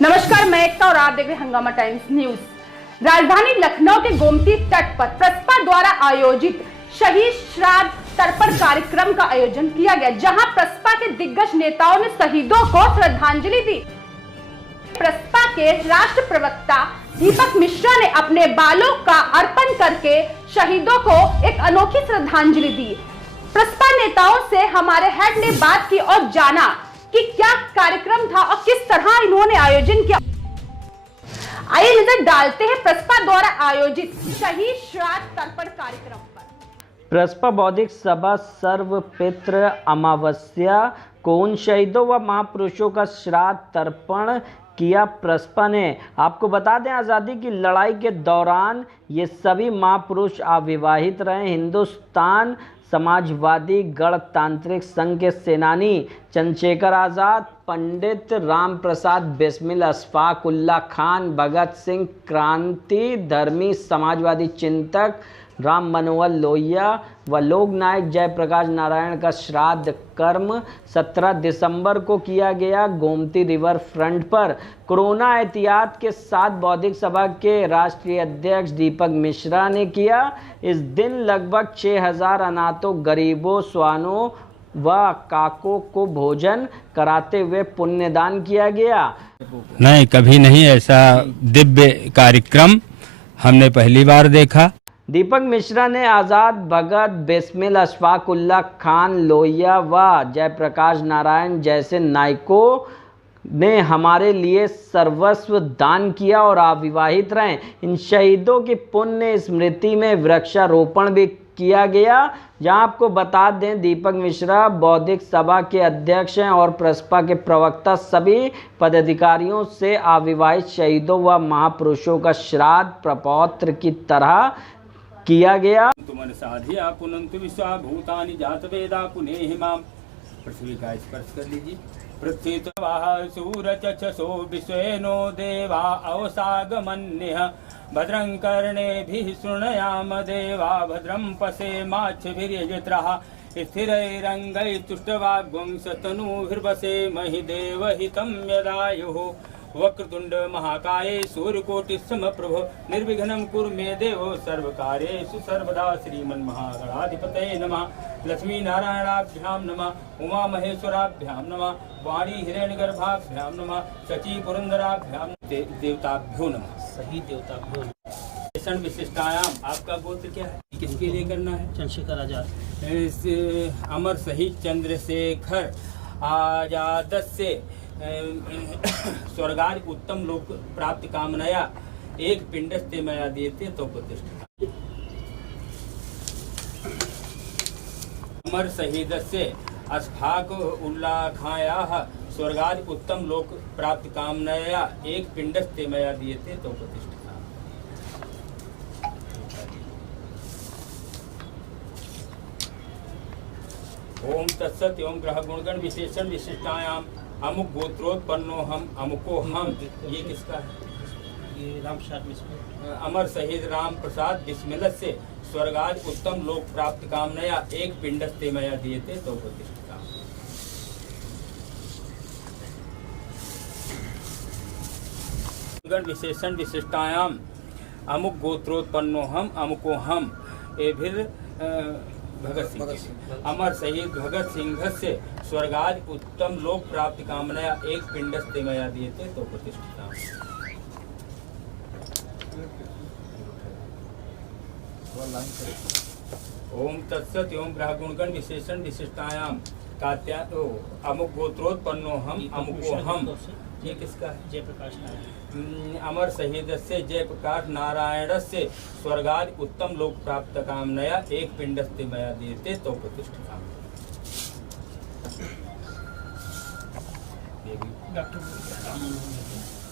नमस्कार, मैं एकता और आप देख रहे हैं हंगामा टाइम्स न्यूज। राजधानी लखनऊ के गोमती तट पर प्रसपा द्वारा आयोजित शहीद श्राद्ध तर्पण कार्यक्रम का आयोजन किया गया, जहां प्रसपा के दिग्गज नेताओं ने शहीदों को श्रद्धांजलि दी। प्रसपा के राष्ट्र प्रवक्ता दीपक मिश्रा ने अपने बालों का अर्पण करके शहीदों को एक अनोखी श्रद्धांजलि दी। प्रसपा नेताओं से हमारे हेड ने बात की और जाना कि क्या कार्यक्रम था और किस तरह इन्होंने आयोजन किया। आइए नजर डालते हैं प्रसपा द्वारा आयोजित शहीद श्राद्ध तर्पण कार्यक्रम पर। प्रसपा बौद्धिक सभा सर्वपितृ अमावस्या को उन शहीदों व महापुरुषों का श्राद्ध तर्पण किया। प्रसपा ने आपको बता दें, आज़ादी की लड़ाई के दौरान ये सभी महापुरुष अविवाहित रहे। हिंदुस्तान समाजवादी गणतांत्रिक संघ के सेनानी चंद्रशेखर आज़ाद, पंडित राम प्रसाद बिस्मिल, अशफाक उल्लाह खान, भगत सिंह, क्रांति धर्मी समाजवादी चिंतक राम मनोहर लोहिया व लोक नायक जयप्रकाश नारायण का श्राद्ध कर्म 17 दिसंबर को किया गया। गोमती रिवर फ्रंट पर कोरोना एहतियात के साथ बौद्धिक सभा के राष्ट्रीय अध्यक्ष दीपक मिश्रा ने किया। इस दिन लगभग 6000 अनाथों, गरीबों, स्वानों व काकों को भोजन कराते हुए पुण्यदान किया गया। नहीं, कभी नहीं ऐसा दिव्य कार्यक्रम हमने पहली बार देखा। दीपक मिश्रा ने आज़ाद, भगत बिस्मिल, अशफाक उल्लाह खान, लोहिया व जयप्रकाश नारायण जैसे नायकों ने हमारे लिए सर्वस्व दान किया और अविवाहित रहे। इन शहीदों की पुण्य स्मृति में वृक्षारोपण भी किया गया। जहां आपको बता दें, दीपक मिश्रा बौद्धिक सभा के अध्यक्ष हैं और प्रसपा के प्रवक्ता सभी पदाधिकारियों से अविवाहित शहीदों व महापुरुषों का श्राद्ध प्रपौत्र की तरह किया गया। तुमन साधिया पुनंतु विश्वा भूतानि जात वेदा पुनेहि माम। पृथ्वी का स्पर्श कर लीजिए। पृथ्वी तवाह सूरचक्षसो विश्वेनो देवा अवसागमन्यः भद्रं कर्णेभिः शृणुयाम देवा भद्रं पश्येमाच्छभिर्यजत्राः स्थिरैरङ्गैस्तुष्टवाग्वंशतनूभिर्वसेमहि देवहितं यदायुः। वक्रतुंड महाकाये सूर्यकोटि समप्रभ निर्विघ्नं कुरु मे देव सर्वकार्येषु सर्वदा। श्रीमन्महागणाधिपतये नमः। लक्ष्मी नारायणाभ्यां नमः। उमा महेश्वराभ्यां नमः। वाणी हिरण्यगर्भाभ्यां नमः। शची पुरंदराभ्यां देवताभ्यो नमः। सही देवताभ्यो नमः। विशिष्टायाम आपका गोत्र क्या है, किसके लिए करना है? चंद्रशेखर आजाद। अमर शहीद चंद्रशेखर आजाद से स्वर्गादि उत्तम लोक प्राप्ति कामनाया एक पिंडस्ते मया देते तो प्रतिष्ठा। अमर शहीद से अशफाक उल्लाह खायाः स्वर्गादि उत्तम लोक प्राप्ति कामनाया एक पिंडस्ते मया दिएते तो प्रतिष्ठा। ओम तत्सत एवं ग्रह गुणगण विशेषण विशिष्टायाम अमुक गोत्रोत्पन्नो हम अमुको हम। ये किसका है? ये राम प्रसाद बिस्मिल। अमर शहीद राम प्रसाद बिस्मिल से स्वर्गाद उत्तम लोक प्राप्त कामनाया एक पिंडस्ते मया दिएते तो प्रतिष्ठिता। गण विशेषण विशिष्टायाम अमुक गोत्रोत्पन्नो हम अमुको हम। ये फिर भगत सिंह। अमर शहीद भगत सिंह से स्वर्गाद उत्तम लोक प्राप्ति कामनाया एक पिंडस्ते मया दिएते तो प्रतिष्ठिता। ओम तत्सत एवं ग्रह गुणगण विशेषण विशिष्टायाम कात्या अमुक गोत्रोत्पन्नो हम अमुको हम। ये किसका है? जयप्रकाश नारायण। अमर शहीद से जयप्रकाश नारायण से स्वर्गाद उत्तम लोक प्राप्त कामनाया एक पिंडस्ते मया देते तो प्रतिष्ठिता।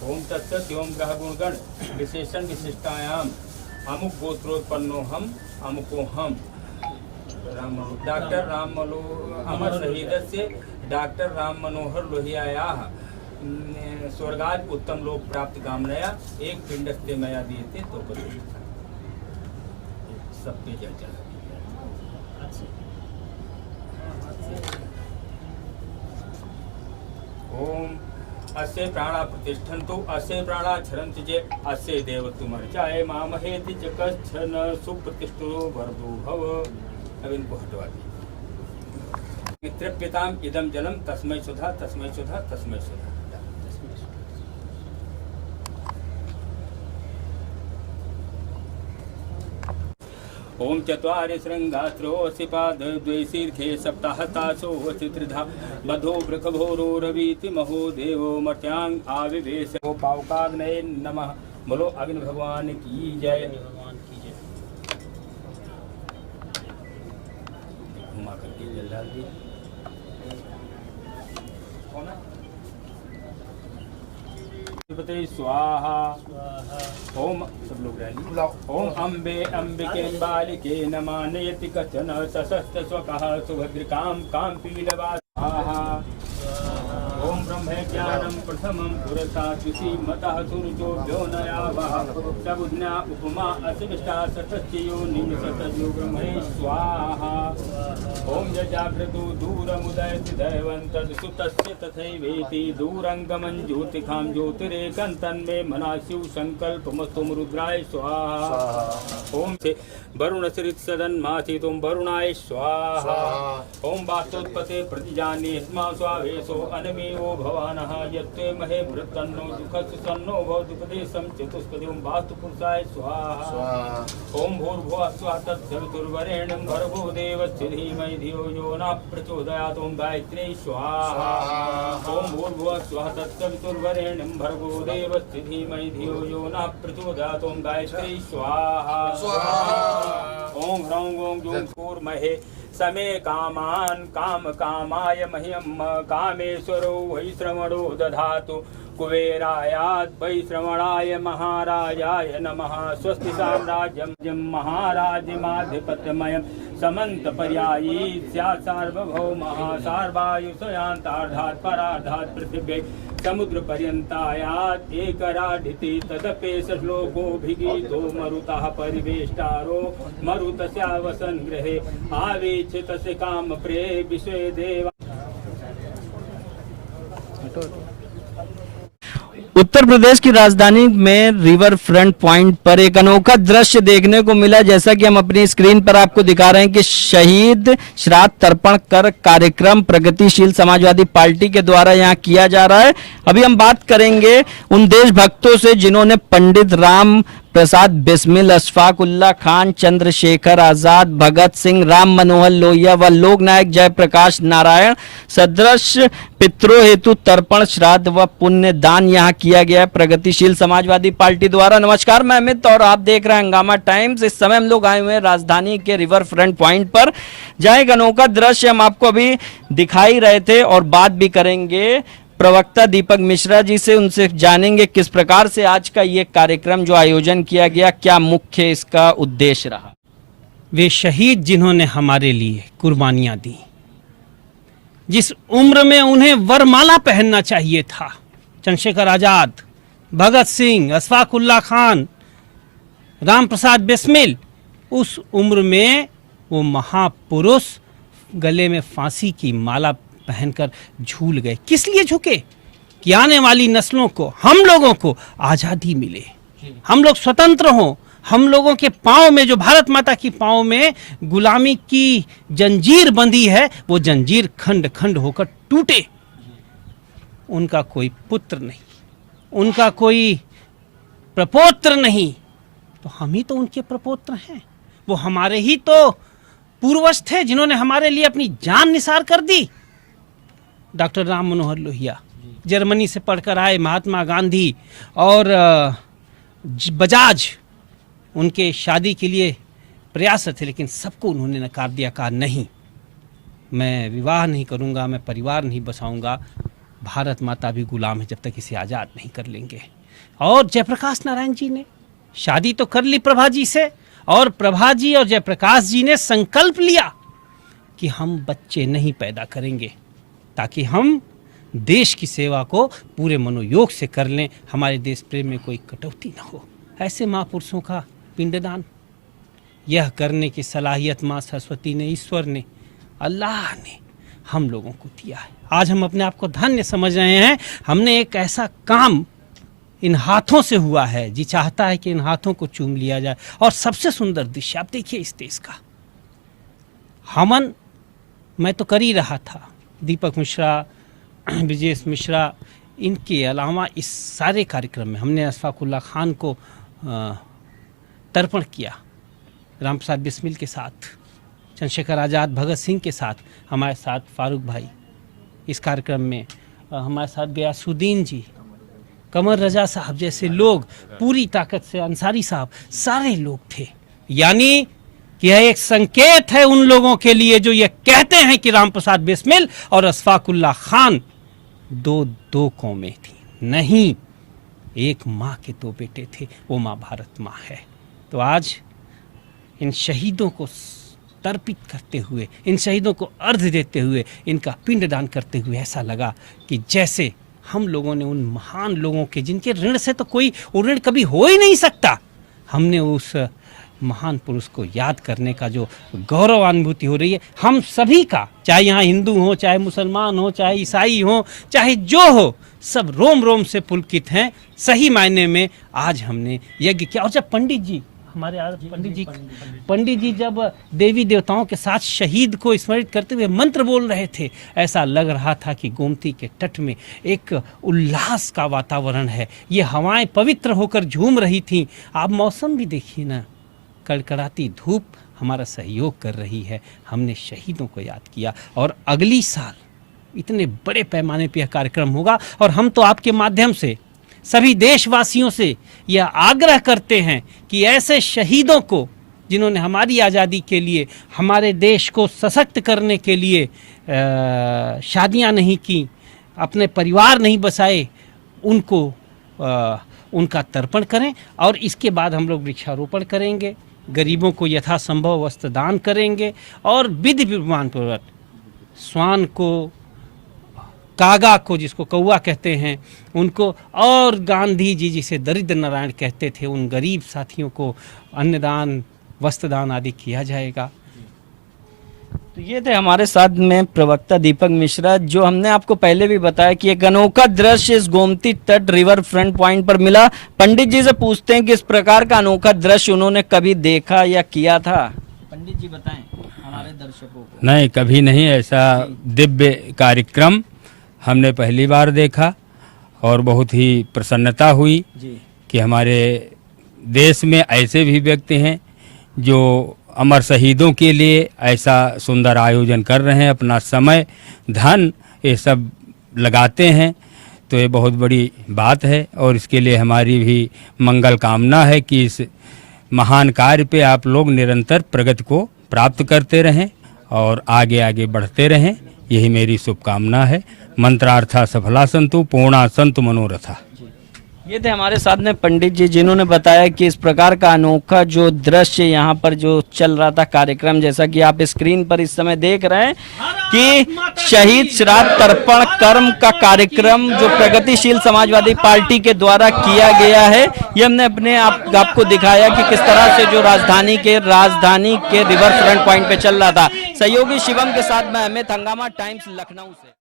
ओम तत्सत एवं ग्रह गुणगण विशेषण विशिष्टायाम अमुक गोत्रोत्पन्नो हम अमुको हम। डॉक्टर राम अमर शहीद से डॉक्टर राम मनोहर लोहिया स्वर्गाद उत्तम लोक प्राप्त कामनाया एक पिंडस्ते मया दिएते तो प्रतिष्ठिता। सब पे चर्चा। ओम अस्य प्राणा प्रतिष्ठन्तु अस्य प्राणा क्षरन्ति चे अस्य देवतुमर्चाय मामहेति च कश्चन सुप्रतिष्ठो वरदो भव। अब इनको हटवा दी। तृप्यताम इदम जलम तस्मै सुधा तस्मै सुधा तस्मै सुधा। ओम चत्वारि शृंगास्त्रोऽसि पादद्वै शीर्षे सप्ताहतासो त्रिधा बधो वृखभोरो रवीति महो देवो मर्त्यांग आविवेश। पावकाग्नये नमः। बोलो अग्नि भगवान की जय। भगवान की जय। घुमा करके जल डाल दिया। स्वाहा। ओम सब लोग रैली। ओम अम्बे अम्बिके बालिके नमः नयति कचन सशस्त्र स्वकः सुभद्रिकां कां पीलवा स्वाहा। ओम ब्रह्म ज्ञानम प्रथमं पुरस्तात् विसीमतः सूर्योऽभ्यो नयावः सबुज्ञा उपमा असिविष्टा सतच्चयो निमिषतयो ब्रह्मणे स्वाहा। ओम जागृतो दूरमुदयति दैवन्तद् सुतस्य तथैवेति दूरङ्गमं ज्योतिखां ज्योतिरेकन्तन्मे मनास्यु सङ्कल्पमस्तुं रुद्राय स्वाहा। ओम से वरुण सरित सदन मासितुं वरुणाय स्वाहा। ओम वास्तोत्पते प्रतिजाने स्मा स्वावेशो अनमेवो भवानः यत्ते महे वृत्तन्नो दुःखस्य सन्नो भवदुपदेशं चतुष्पदीं वास्तुपुरुषाय स्वाहा। ओम भूर्भुवः स्वः तत्सवितुर्वरेण्यं भर्गो देवस्य धीमहि धियो यो न प्रचोदयात्। ओम गायत्री स्वाहा। ओम भूर्भुवः स्वः तत्सवितुर्वरेण्यं भर्गो देवस्य धीमहि धियो यो न प्रचोदयात्। ओम गायत्री स्वाहा। ओम ह्रौं ओं जूं कूर्महे समे कामान् काम कामाय मह्यं कामेश्वरो वै श्रवणो दधातु कुबेरायात् वै श्रवणाय महाराजाय नमः। स्वस्ति साम्राज्यं महाराज्यमाधिपत्यमयं समन्तपर्यायी स्यात् सार्वभौमः सार्वायुषयान्तार्धात् परार्धात् पृथिव्यै समुद्रपर्यन्तायात् एकराढिति तदपेश श्लोकोऽभिगीतो मरुतः परिवेष्टारो मरुतस्यावसन् गृहे आवेक्षितस्य कामप्रे विश्वे देवा। उत्तर प्रदेश की राजधानी में रिवर फ्रंट पॉइंट पर एक अनोखा दृश्य देखने को मिला, जैसा कि हम अपनी स्क्रीन पर आपको दिखा रहे हैं कि शहीद श्राद्ध तर्पण कर कार्यक्रम प्रगतिशील समाजवादी पार्टी के द्वारा यहां किया जा रहा है। अभी हम बात करेंगे उन देशभक्तों से जिन्होंने पंडित राम प्रसाद बिस्मिल, अशफाक उल्ला खान, चंद्रशेखर आजाद, भगत सिंह, राम मनोहर लोहिया व लोक नायक जयप्रकाश नारायण सदृश पितरों हेतु तर्पण श्राद्ध व पुण्य दान यहाँ किया गया है प्रगतिशील समाजवादी पार्टी द्वारा। नमस्कार, मैं अमित और आप देख रहे हैं हंगामा टाइम्स। इस समय हम लोग आए हुए हैं राजधानी के रिवर फ्रंट पॉइंट पर, जहाँ एक अनोखा दृश्य हम आपको अभी दिखाई रहे थे और बात भी करेंगे प्रवक्ता दीपक मिश्रा जी से। उनसे जानेंगे किस प्रकार से आज का ये कार्यक्रम जो आयोजन किया गया, क्या मुख्य इसका उद्देश्य रहा। वे शहीद जिन्होंने हमारे लिए कुर्बानियां दी, जिस उम्र में उन्हें वरमाला पहनना चाहिए था, चंद्रशेखर आजाद, भगत सिंह, अशफाक उल्ला खान, राम प्रसाद बिस्मिल, उस उम्र में वो महापुरुष गले में फांसी की माला पहनकर झूल गए। किस लिए झुके? कि आने वाली नस्लों को, हम लोगों को आजादी मिले, हम लोग स्वतंत्र हों, हम लोगों के पांव में, जो भारत माता की पांव में गुलामी की जंजीर बंधी है, वो जंजीर खंड खंड होकर टूटे। उनका कोई पुत्र नहीं, उनका कोई प्रपौत्र नहीं, तो हम ही तो उनके प्रपौत्र हैं। वो हमारे ही तो पूर्वज थे जिन्होंने हमारे लिए अपनी जान निसार कर दी। डॉक्टर राम मनोहर लोहिया जर्मनी से पढ़कर आए, महात्मा गांधी और बजाज उनके शादी के लिए प्रयासरत थे, लेकिन सबको उन्होंने नकार दिया। कहा नहीं, मैं विवाह नहीं करूंगा, मैं परिवार नहीं बसाऊंगा, भारत माता भी गुलाम है जब तक इसे आज़ाद नहीं कर लेंगे। और जयप्रकाश नारायण जी ने शादी तो कर ली प्रभा जी से, और प्रभा जी और जयप्रकाश जी ने संकल्प लिया कि हम बच्चे नहीं पैदा करेंगे ताकि हम देश की सेवा को पूरे मनोयोग से कर लें, हमारे देश प्रेम में कोई कटौती न हो। ऐसे महापुरुषों का पिंडदान यह करने की सलाहियत माँ सरस्वती ने, ईश्वर ने, अल्लाह ने हम लोगों को दिया है। आज हम अपने आप को धन्य समझ रहे हैं। हमने एक ऐसा काम इन हाथों से हुआ है, जी चाहता है कि इन हाथों को चूम लिया जाए। और सबसे सुंदर दृश्य आप देखिए इस देश का, हवन मैं तो कर ही रहा था, दीपक मिश्रा, ब्रजेश मिश्रा, इनके अलावा इस सारे कार्यक्रम में हमने अशफाकुल्ला खान को तर्पण किया, राम प्रसाद बिस्मिल के साथ, चंद्रशेखर आज़ाद, भगत सिंह के साथ, हमारे साथ फारूक भाई इस कार्यक्रम में, हमारे साथ गयासुद्दीन जी, कमर रजा साहब जैसे लोग, पूरी ताकत से अंसारी साहब, सारे लोग थे। यानी कि यह एक संकेत है उन लोगों के लिए जो ये कहते हैं कि राम प्रसाद बिस्मिल और अशफाकुल्ला खान दो कौमें थी। नहीं, एक माँ के दो बेटे थे, वो माँ भारत माँ है। तो आज इन शहीदों को तर्पित करते हुए, इन शहीदों को अर्घ्य देते हुए, इनका पिंडदान करते हुए ऐसा लगा कि जैसे हम लोगों ने उन महान लोगों के, जिनके ऋण से तो कोई ऋण कभी हो ही नहीं सकता, हमने उस महान पुरुष को याद करने का जो गौरवानुभूति हो रही है हम सभी का, चाहे यहाँ हिंदू हो, चाहे मुसलमान हो, चाहे ईसाई हो, चाहे जो हो, सब रोम रोम से पुलकित हैं। सही मायने में आज हमने यज्ञ किया। और जब पंडित जी हमारे पंडित जी जब देवी देवताओं के साथ शहीद को स्मरित करते हुए मंत्र बोल रहे थे, ऐसा लग रहा था कि गोमती के तट में एक उल्लास का वातावरण है। ये हवाएं पवित्र होकर झूम रही थीं। आप मौसम भी देखिए ना, कड़कड़ाती धूप हमारा सहयोग कर रही है। हमने शहीदों को याद किया और अगली साल इतने बड़े पैमाने पर यह कार्यक्रम होगा। और हम तो आपके माध्यम से सभी देशवासियों से यह आग्रह करते हैं कि ऐसे शहीदों को, जिन्होंने हमारी आज़ादी के लिए, हमारे देश को सशक्त करने के लिए शादियां नहीं की, अपने परिवार नहीं बसाए, उनको उनका तर्पण करें। और इसके बाद हम लोग वृक्षारोपण करेंगे, गरीबों को यथासंभव वस्त्र दान करेंगे और विधि विधानपूर्वक श्वान को, कागा को, जिसको कौवा कहते हैं, उनको, और गांधी जी जिसे दरिद्र नारायण कहते थे, उन गरीब साथियों को अन्नदान, वस्त्रदान आदि किया जाएगा। तो ये थे हमारे साथ में प्रवक्ता दीपक मिश्रा, जो हमने आपको पहले भी बताया कि एक अनोखा दृश्य इस गोमती तट रिवर फ्रंट पॉइंट पर मिला। पंडित जी से पूछते हैं कि इस प्रकार का अनोखा दृश्य उन्होंने कभी देखा या किया था। पंडित जी बताएं हमारे दर्शकों को। नहीं, कभी नहीं ऐसा दिव्य कार्यक्रम हमने पहली बार देखा और बहुत ही प्रसन्नता हुई कि हमारे देश में ऐसे भी व्यक्ति हैं जो अमर शहीदों के लिए ऐसा सुंदर आयोजन कर रहे हैं, अपना समय, धन, ये सब लगाते हैं। तो ये बहुत बड़ी बात है और इसके लिए हमारी भी मंगल कामना है कि इस महान कार्य पे आप लोग निरंतर प्रगति को प्राप्त करते रहें और आगे आगे बढ़ते रहें, यही मेरी शुभकामना है। मंत्रार्था सफला संतु पूर्णा संतु मनोरथा। ये थे हमारे साथ में पंडित जी, जिन्होंने बताया कि इस प्रकार का अनोखा जो दृश्य यहाँ पर जो चल रहा था कार्यक्रम, जैसा कि आप स्क्रीन पर इस समय देख रहे हैं कि शहीद श्राद्ध तर्पण कर्म का कार्यक्रम जो प्रगतिशील समाजवादी पार्टी के द्वारा किया गया है, ये हमने अपने आपको दिखाया कि किस तरह से जो राजधानी के रिवर फ्रंट पॉइंट पे चल रहा था। सहयोगी शिवम के साथ मैं अमित, हंगामा टाइम्स लखनऊ से।